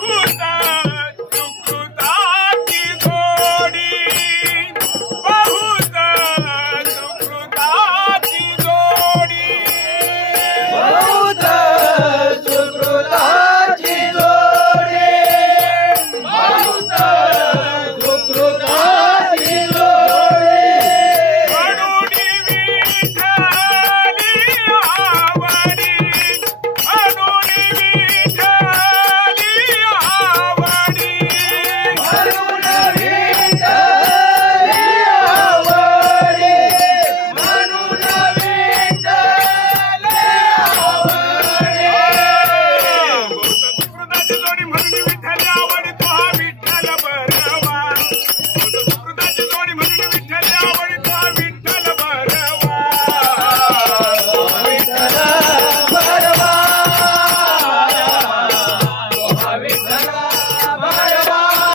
Puta!